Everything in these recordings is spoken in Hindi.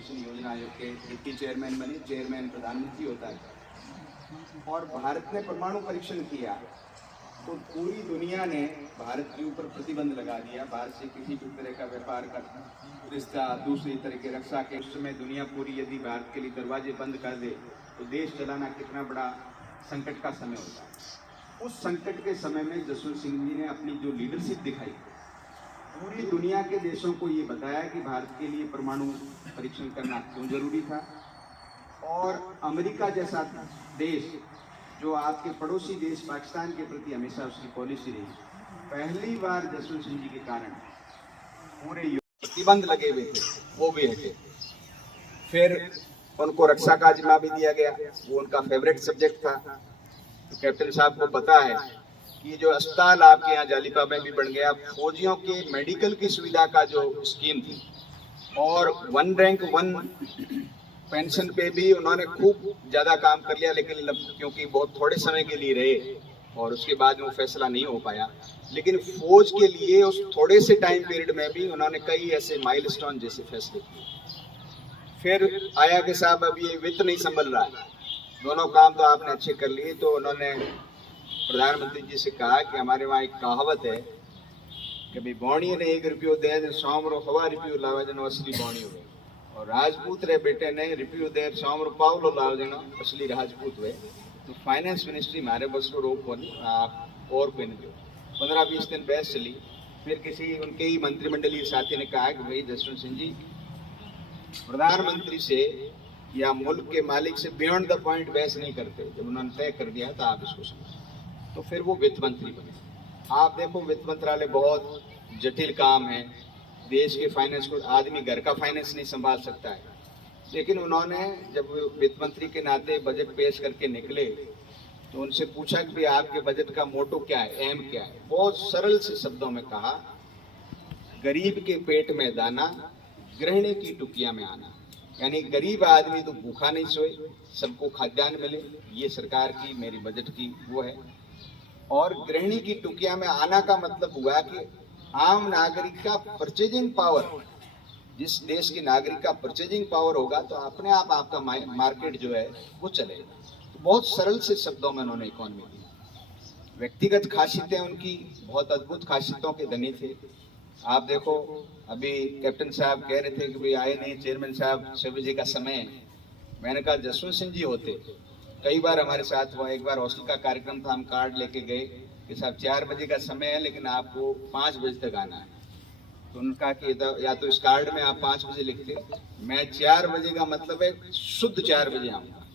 एक्विजिशन योजना आयोग के डिप्टी चेयरमैन बने, चेयरमैन प्रधानमंत्री होता है। और भारत ने परमाणु परीक्षण किया तो पूरी दुनिया ने भारत के ऊपर प्रतिबंध लगा दिया। भारत से किसी भी तरह का व्यापार का रिश्ता, दूसरी तरह के रक्षा के, उस समय दुनिया पूरी यदि भारत के लिए दरवाजे बंद कर दे तो देश चलाना कितना बड़ा संकट का समय होता है। उस संकट के समय में जसवंत सिंह जी ने अपनी जो लीडरशिप दिखाई, पूरी दुनिया के देशों को ये बताया कि भारत के लिए परमाणु परीक्षण करना क्यों जरूरी था। और अमेरिका जैसा देश जो आपके पड़ोसी देश पाकिस्तान के प्रति हमेशा उसकी पॉलिसी रही, पहली बार जसवंत सिंह जी के कारण पूरे प्रतिबंध लगे हुए थे वो भी हटे। फिर उनको रक्षा का जिम्मा भी दिया गया, वो उनका फेवरेट सब्जेक्ट था। तो कैप्टन साहब को पता है कि जो अस्पताल आपके यहाँ जालिपा में भी बन गया, फौजियों के मेडिकल की सुविधा का जो स्कीम थी, और 1 रैंक 1 पेंशन पे भी उन्होंने खूब ज़्यादा काम कर लिया, लेकिन क्योंकि बहुत थोड़े समय के लिए रहे और उसके बाद वो फैसला नहीं हो पाया। लेकिन फौज के लिए उस थोड़े से टाइम पीरियड में भी उन्होंने कई ऐसे माइलस्टोन जैसे फैसले किए। फिर आया कि साहब अब ये वित्त नहीं संभल रहा है, दोनों काम तो आपने अच्छे कर लिए, तो उन्होंने प्रधानमंत्री जी से कहा कि हमारे वहाँ एक कहावत है कि भाई बौणी ने 1 रुपयो दे 100 हवा रुपयो लावे जनो असली बौणी हुए, और राजपूत रे बेटे ने रुपयो दे 100 पावलो लावे जनो असली राजपूत हुए। तो फाइनेंस मिनिस्ट्री मारे बस को रोक कोनी, आप और कोई नहीं दो। 15-20 दिन बहस चली। फिर किसी उनके ही मंत्रिमंडलीय साथी ने कहा कि भाई जसवंत सिंह जी, प्रधानमंत्री से या मुल्क के मालिक से बियॉन्ड द पॉइंट बहस नहीं करते। जब उन्होंने तय कर दिया तो आप इसको समझें। तो फिर वो वित्त मंत्री बने। आप देखो वित्त मंत्रालय बहुत जटिल काम है, देश के फाइनेंस को आदमी घर का फाइनेंस नहीं संभाल सकता है। लेकिन उन्होंने जब वित्त मंत्री के नाते बजट पेश करके निकले तो उनसे पूछा कि आपके बजट का मोटो क्या है, एम क्या है। बहुत सरल से शब्दों में कहा, गरीब के पेट में दाना, गृहिणी की टुकिया में आना। यानी गरीब आदमी तो भूखा नहीं सोए, सबको खाद्यान्न मिले, ये सरकार की मेरी बजट की वो है। और गृहिणी की टुकिया में आना का मतलब हुआ कि आम नागरिक का परचेजिंग पावर, जिस देश के नागरिक का परचेजिंग पावर होगा तो अपने आप आपका मार्केट जो है वो चलेगा। तो बहुत सरल से शब्दों में उन्होंने इकोनॉमी दी। व्यक्तिगत खासियतें उनकी बहुत अद्भुत खासियतों के धनी थे। आप देखो अभी कैप्टन साहब कह रहे थे कि भाई आए नहीं चेयरमैन साहब, 6 बजे का समय है। मैंने कहा जसवंत सिंह जी होते, कई बार हमारे साथ हुआ। एक बार हॉस्टल का कार्यक्रम था, हम कार्ड लेके गए कि साहब 4 बजे का समय है लेकिन आपको 5 बजे तक आना है। तो उनका कि या तो इस कार्ड में आप 5 बजे लिखते, मैं 4 बजे का मतलब है शुद्ध 4 बजे आऊँगा।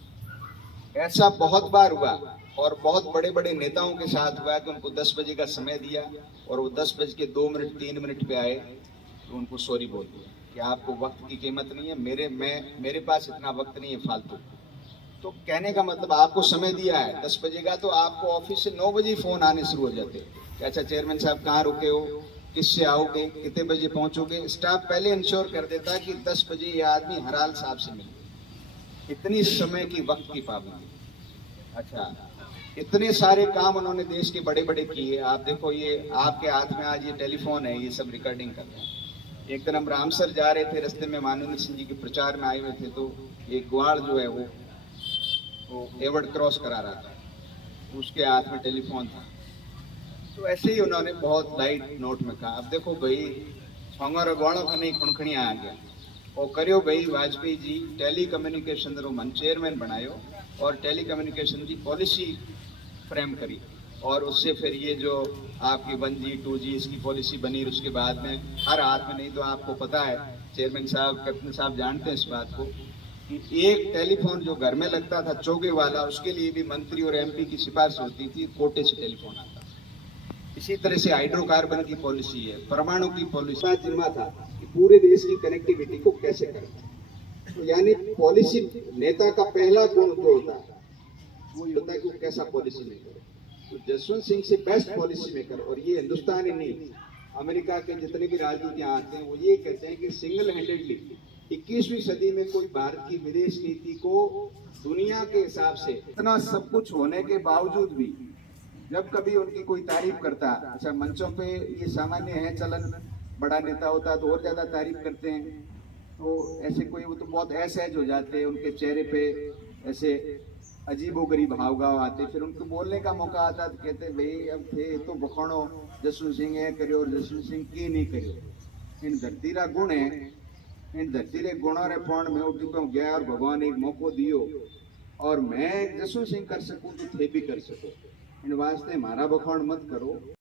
ऐसा बहुत बार हुआ और बहुत बड़े बड़े नेताओं के साथ हुआ कि उनको 10 बजे का समय दिया और वो 10 बज के 2 मिनट 3 मिनट पे आए तो उनको सॉरी बोल दिया कि आपको वक्त की कीमत नहीं है, मेरे पास इतना वक्त नहीं है फालतू। तो कहने का मतलब आपको समय दिया है 10 बजे का, तो आपको ऑफिस से 9 बजे फोन आने शुरू हो जाते कि अच्छा चेयरमैन साहब कहाँ रुके हो, किससे आओगे, कितने बजे पहुंचोगे। स्टाफ पहले इंश्योर कर देता कि 10 बजे ये आदमी हराल साहब से मिले। इतनी समय की वक्त की पाबंदी। अच्छा, इतने सारे काम उन्होंने देश के बड़े बड़े किए। आप देखो ये आपके हाथ में आज ये टेलीफोन है, ये सब रिकॉर्डिंग कर रहे हैं। एक दिन हम रामसर जा रहे थे, रास्ते में माननीय सिंह जी के प्रचार में आए हुए थे, तो एक ग्वाड़ जो है वो एवर्ड क्रॉस करा रहा था, उसके हाथ में टेलीफोन था। तो ऐसे ही उन्होंने बहुत लाइट नोट में कहा, अब देखो भाई छोंगर गौणों का नहीं खुणखणिया आ गया और करियो भाई वाजपेयी जी टेली कम्युनिकेशन रो मन चेयरमैन बनायो और टेली कम्युनिकेशन की पॉलिसी फ्रेम करी, और उससे फिर ये जो आपकी 1G 2G इसकी पॉलिसी बनी, उसके बाद में हर हाथ में नहीं तो आपको पता है चेयरमैन साहब कैप्टन साहब जानते हैं इस बात को कि एक टेलीफोन जो घर में लगता था चौके वाला, उसके लिए भी मंत्री और MP की सिफारिश होती थी, कोटे से टेलीफोन आता। इसी तरह से हाइड्रोकार्बन की पॉलिसी है, परमाणु की पॉलिसी जिम्मा था कि पूरे देश की कनेक्टिविटी को कैसे करें। तो यानी पॉलिसी नेता का पहला गुण जो होता है वो ये होता है कि वो कैसा पॉलिसी मेकर। तो जसवंत सिंह से बेस्ट पॉलिसी मेकर, और ये हिंदुस्तान ही नहीं, अमेरिका के जितने भी राजदूत यहाँ आते हैं वो ये कहते हैं कि सिंगल हैंडेडली 21वीं सदी में कोई भारत की विदेश नीति को दुनिया के हिसाब से इतना सब कुछ होने के बावजूद भी जब कभी उनकी कोई तारीफ करता, अच्छा मंचों पे ये सामान्य है चलन, बड़ा नेता होता तो और ज्यादा तारीफ करते हैं, तो ऐसे कोई वो तो बहुत असहज हो जाते हैं, उनके चेहरे पे ऐसे अजीबोगरीब भाव गाव आते, फिर उनको बोलने का मौका आता तो कहते भाई अब थे तो बखाणो जसवंत सिंह ए करो और जसवंत सिंह की नहीं करो। इन धरती रा गुण है, इन धरती रे गुणों रे पण में उठी तो गया और भगवान एक मौको दियो और मैं जसवंत सिंह कर सकूं तो थे भी कर सको। इन वास्ते मारा बखाण मत करो।